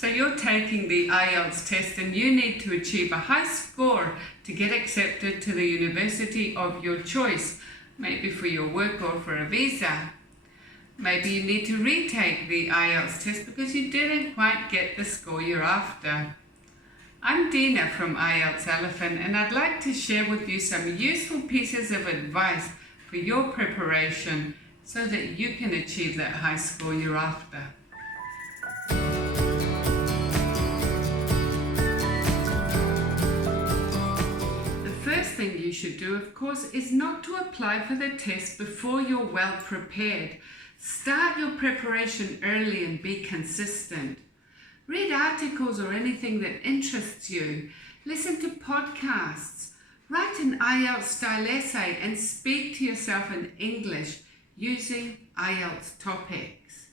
So you're taking the IELTS test and you need to achieve a high score to get accepted to the university of your choice, maybe for your work or for a visa. Maybe you need to retake the IELTS test because you didn't quite get the score you're after. I'm Dina from IELTS Elephant, and I'd like to share with you some useful pieces of advice for your preparation so that you can achieve that high score you're after. The first thing you should do, of course, is not to apply for the test before you're well prepared. Start your preparation early and be consistent. Read articles or anything that interests you. Listen to podcasts. Write an IELTS style essay and speak to yourself in English using IELTS topics.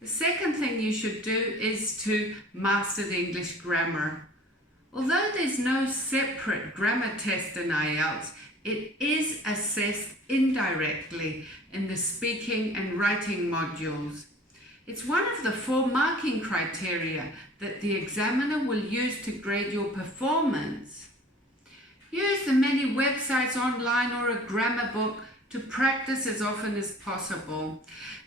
The second thing you should do is to master the English grammar. Although there's no separate grammar test in IELTS, it is assessed indirectly in the speaking and writing modules. It's one of the 4 marking criteria that the examiner will use to grade your performance. Use the many websites online or a grammar book to practice as often as possible.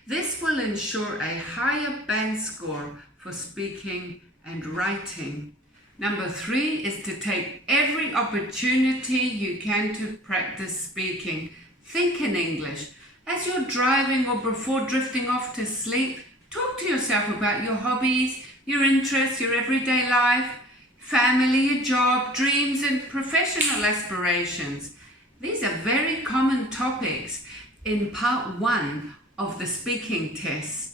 This will ensure a higher band score for speaking and writing. Number 3 is to take every opportunity you can to practice speaking. Think in English. As you're driving or before drifting off to sleep, talk to yourself about your hobbies, your interests, your everyday life, family, your job, dreams, and professional aspirations. These are very common topics in part 1 of the speaking test.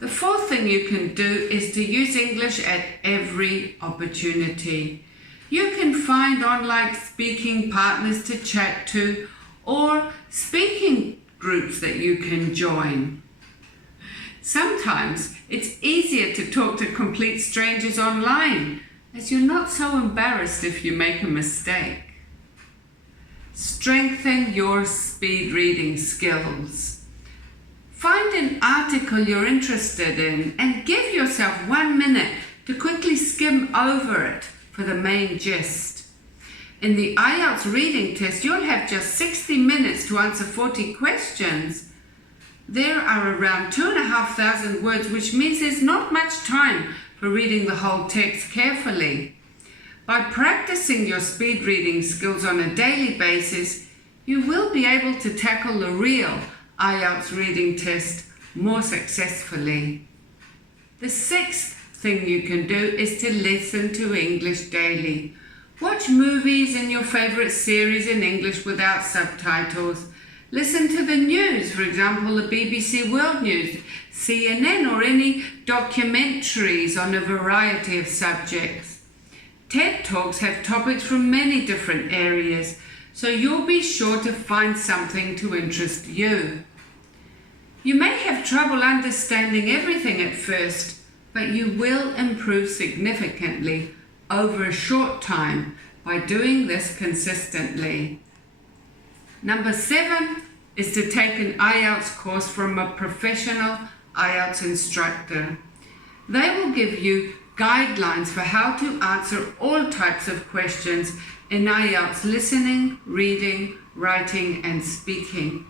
The 4th thing you can do is to use English at every opportunity. You can find online speaking partners to chat to or speaking groups that you can join. Sometimes it's easier to talk to complete strangers online, as you're not so embarrassed if you make a mistake. Strengthen your speed reading skills. Find an article you're interested in and give yourself 1 minute to quickly skim over it for the main gist. In the IELTS reading test, you'll have just 60 minutes to answer 40 questions. There are around 2,500 words, which means there's not much time for reading the whole text carefully. By practicing your speed reading skills on a daily basis, you will be able to tackle the real IELTS reading test more successfully. The 6th thing you can do is to listen to English daily. Watch movies and your favorite series in English without subtitles. Listen to the news, for example, the BBC World News, CNN, or any documentaries on a variety of subjects. TED Talks have topics from many different areas, so you'll be sure to find something to interest you. You may have trouble understanding everything at first, but you will improve significantly over a short time by doing this consistently. Number 7 is to take an IELTS course from a professional IELTS instructor. They will give you guidelines for how to answer all types of questions in IELTS listening, reading, writing, and speaking.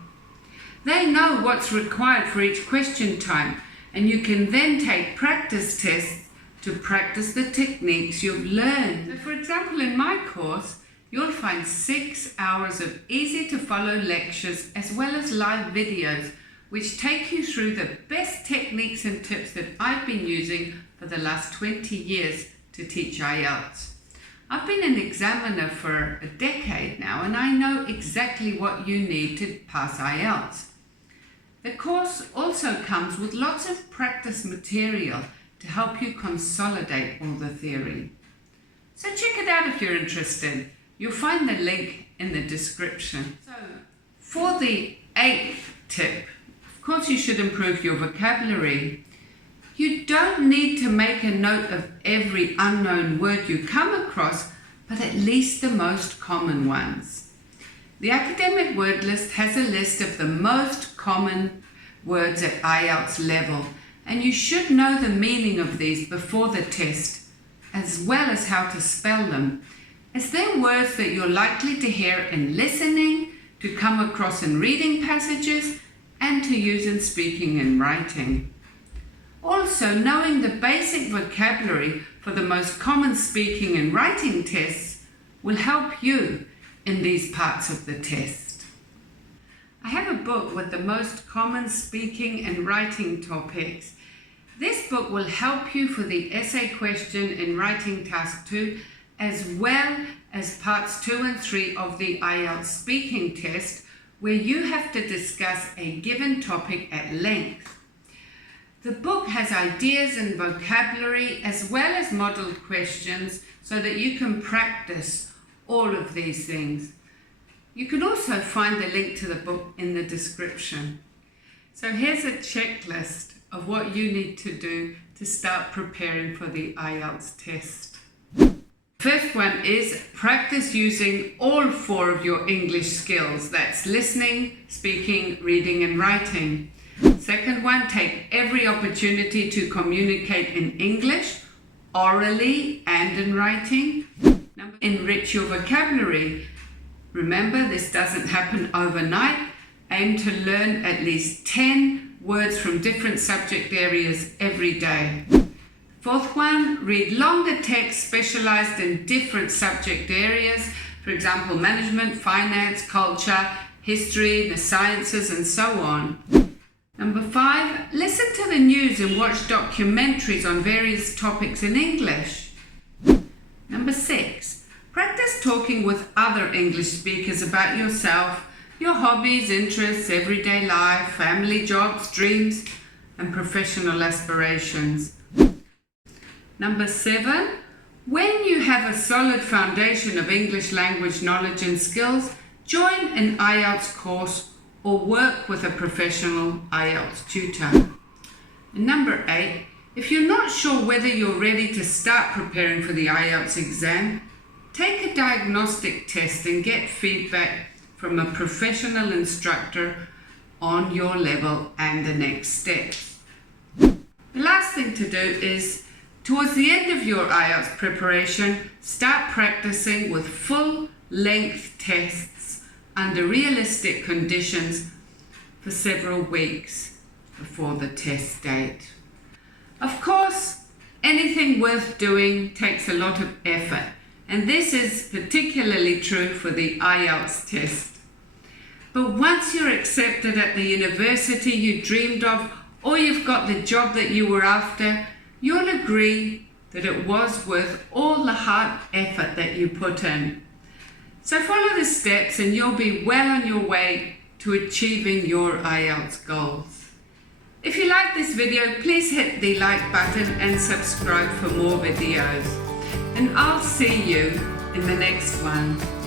They know what's required for each question type, and you can then take practice tests to practice the techniques you've learned. So for example, in my course, you'll find 6 hours of easy to follow lectures as well as live videos, which take you through the best techniques and tips that I've been using for the last 20 years to teach IELTS. I've been an examiner for a decade now, and I know exactly what you need to pass IELTS. The course also comes with lots of practice material to help you consolidate all the theory. So check it out if you're interested. You'll find the link in the description. So for the 8th tip, of course you should improve your vocabulary. You don't need to make a note of every unknown word you come across, but at least the most common ones. The academic word list has a list of the most common words at IELTS level, and you should know the meaning of these before the test, as well as how to spell them, as they're words that you're likely to hear in listening, to come across in reading passages, and to use in speaking and writing. Also, knowing the basic vocabulary for the most common speaking and writing tests will help you in these parts of the test. I have a book with the most common speaking and writing topics. This book will help you for the essay question in writing task 2, as well as parts 2 and 3 of the IELTS speaking test, where you have to discuss a given topic at length. The book has ideas and vocabulary as well as modelled questions so that you can practice all of these things. You can also find the link to the book in the description. So here's a checklist of what you need to do to start preparing for the IELTS test. First one is practice using all 4 of your English skills. That's listening, speaking, reading and writing. Second one, take every opportunity to communicate in English, orally and in writing. Enrich your vocabulary. Remember, this doesn't happen overnight. Aim to learn at least 10 words from different subject areas every day. Fourth one, read longer text specialised in different subject areas, for example, management, finance, culture, history, the sciences, and so on. Number 5, listen to the news and watch documentaries on various topics in English. Number 6, practice talking with other English speakers about yourself, your hobbies, interests, everyday life, family, jobs, dreams, and professional aspirations. Number 7, when you have a solid foundation of English language knowledge and skills, join an IELTS course or work with a professional IELTS tutor. And number 8, if you're not sure whether you're ready to start preparing for the IELTS exam, take a diagnostic test and get feedback from a professional instructor on your level and the next steps. The last thing to do is, towards the end of your IELTS preparation, start practicing with full-length tests under realistic conditions for several weeks before the test date. Of course, anything worth doing takes a lot of effort, and this is particularly true for the IELTS test. But once you're accepted at the university you dreamed of, or you've got the job that you were after, you'll agree that it was worth all the hard effort that you put in. So follow the steps and you'll be well on your way to achieving your IELTS goals. If you like this video, please hit the like button and subscribe for more videos. And I'll see you in the next one.